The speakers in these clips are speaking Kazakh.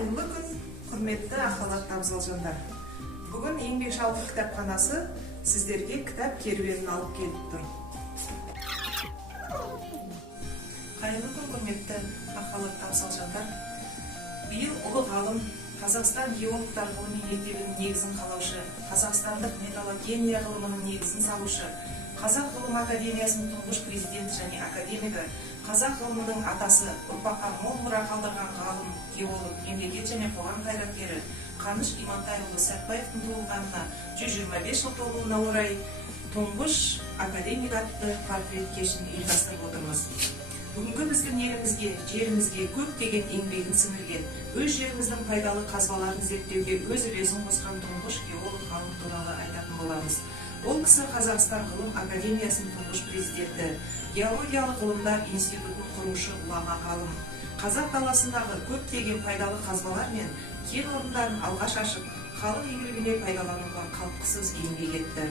Қайырлы күн, құрметті ақалат абзал жандар. Бүгін Еңбек Шалқы кітапханасы сіздерге кітап керуенін алып келіп тұр. Қайырлы күн, құрметті ақалат абзал жандар. Биыл ұлы ғалым, Қазақстан геологтар ғылыми мектебінің негізін қалаушы, қазақстандық металлогения ғылымының негізін салушы, Қазақ ғылым академиясының тұңғыш президенті және академигі, қазақ ғылымының атасы, ұрпаққа мол мұра қалдырған ғалым, геолог, мемлекет және қоғам қайраткері Қаныш Имантайұлы Сәтбаевтың туылғанына 125 жыл толуына орай тұңғыш академик атты портрет кешін ұйымдастырып отырмыз. Бүгінгі біздің елімізге, жерімізге көптеген еңбегін сіңірген, өз жеріміздің пайдалы қазбаларын зерттеуге өз үлесін қосқан тұңғыш геолог ғалым туралы айтатын боламыз. Ол кісі Қазақстан ғылым академиясының тұңғыш президенті, геологиялық ғылымдар институтын құрушы ғұлама ғалым. Қазақ даласындағы көптеген пайдалы қазбалар мен кен орындарын алғаш ашып, халық игілігіне пайдалануға қалтқысыз еңбек етті.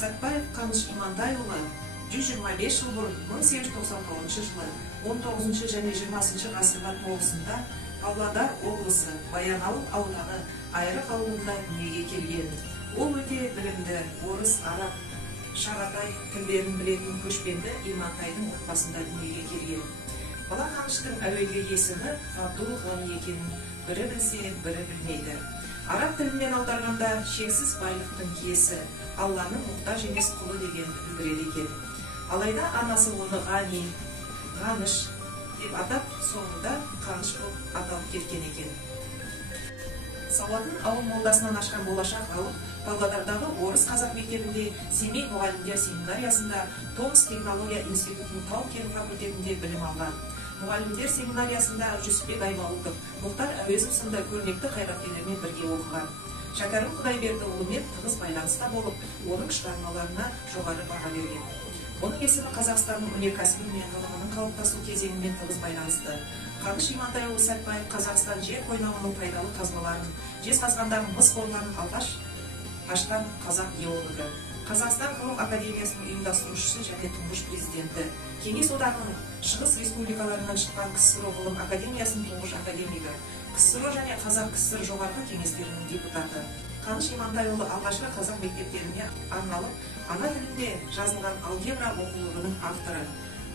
Сәтбаев Қаныш Имантайұлы 125 жыл бұрын 1899 жылы 19 және 20 ғасырлар тоғысында Павлодар облысы Баянауыл ауданы Айрық ауылында дүниеге келген. Ол өте білімді, орыс, араб, шағатай тілдерін білетін көшпенді Имантайдың отбасында дүниеге келген. Бала Қаныштың әуелгі есімі Ғабдул Ғани екенін бірі білсе, бірі білмейді. Араб тілінен аударғанда шексіз байлықтың киесі, Алланың мұқтаж емес құлы дегенді білдіреді екен. Алайда анасы оны Ғани, Ғаныш деп атап, соңында Қаныш болып аталып кеткен екен. Сауатын ауыл молдасынан ашқан болашақ ғалым Павлодардағы орыс қазақ мектебінде, Семей мұғалімдер семинариясында, Томск технология институтының тау-кен факультетінде білім алған. Мұғалімдер семинариясында Жүсіпбек Аймауытов, Мұхтар Әуезов сынды көрнекті қайраткерлермен бірге оқыған. Шәкәрім Құдайбердіұлымен тығыз байланыста болып, оның шығармаларына жоғары баға берген. Оның есімі Қазақстанның өнеркәсібі мен ғылымының қалыптасу кезеңімен тығыз байланысты. Қаныш Имантайұлы Сәтбаев Қазақстан жер қойнауының пайдалы қазбаларын, жезқазғандағы мыс қорларын алғаш ашқан қазақ геологы. Қазақстан ғылым академиясының ұйымдастырушысы және тұңғыш президенті. Кеңес одағының шығыс республикаларынан шыққан КСРО ғылым академиясының тұңғыш академигі. КСРО және Қазақ КСР жоғарғы кеңестерінің депутаты. Қаныш Имантайұлы алғашқы қазақ мектептеріне арналып, ана тілінде жазылған алгебра оқулығының авторы.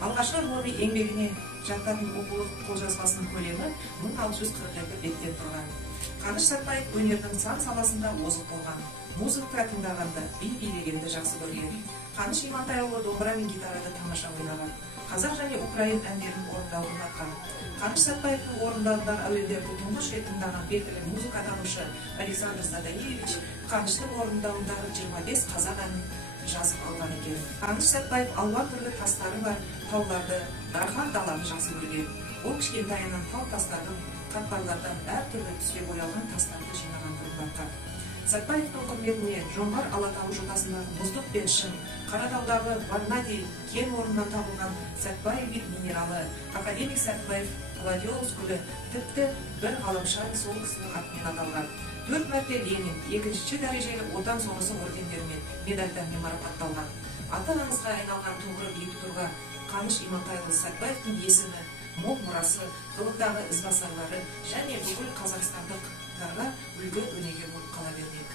Алғашқы ғылыми еңбегіне жататын оқулық қолжазбасының көлемі 1642 беттен тұрған. Қаныш Сәтбаев өнердің сан саласында озық болған. Музыка тыңдағанды, би билегенді жақсы көрген. Қаныш Имантайұлы домбыра мен гитарада тамаша ойнаған. Қазақ және украин әндерін орындауды ұнатқан. Қаныш Сәтбаевтың орындауындағы әуендерді тұңғыш рет тыңдаған белгілі музыкатанушы Александр Задаевич Қаныштың орындауындағы 25 қазақ әнін жазып алған екен. Қаныш Сәтбаев алуан түрлі тастары бар тауларды, дархан даланы жақсы көрген. Ол кішкентайынан тау тастардың, қатпарлардан әртүрлі түске боялған тастарды жинағанды ұнатқан. Сәтбаевтың құрметіне Жоңғар Алатауы жотасындағы мұздық пен шың, Қаратаудағы Ваннадий кен орнынан табылған Сәтбаев минералы, академик Сәтбаев Гладиолус гүлі, тіпті бір ғаламшар сол кісінің атымен аталған. 4 мәрте Ленин, 2-ші дәрежелі отан соғысы ордендерімен, медальдармен марапатталған. Аты аңызға айналған тұғыры биік тұрға Қаныш Имантайұлы Сәтбаевтың есімі, мол мұрасы, ғылымдағы ізбасарлары және бүкіл қазақстандықтарға үлгі өнеге болып қала бермек.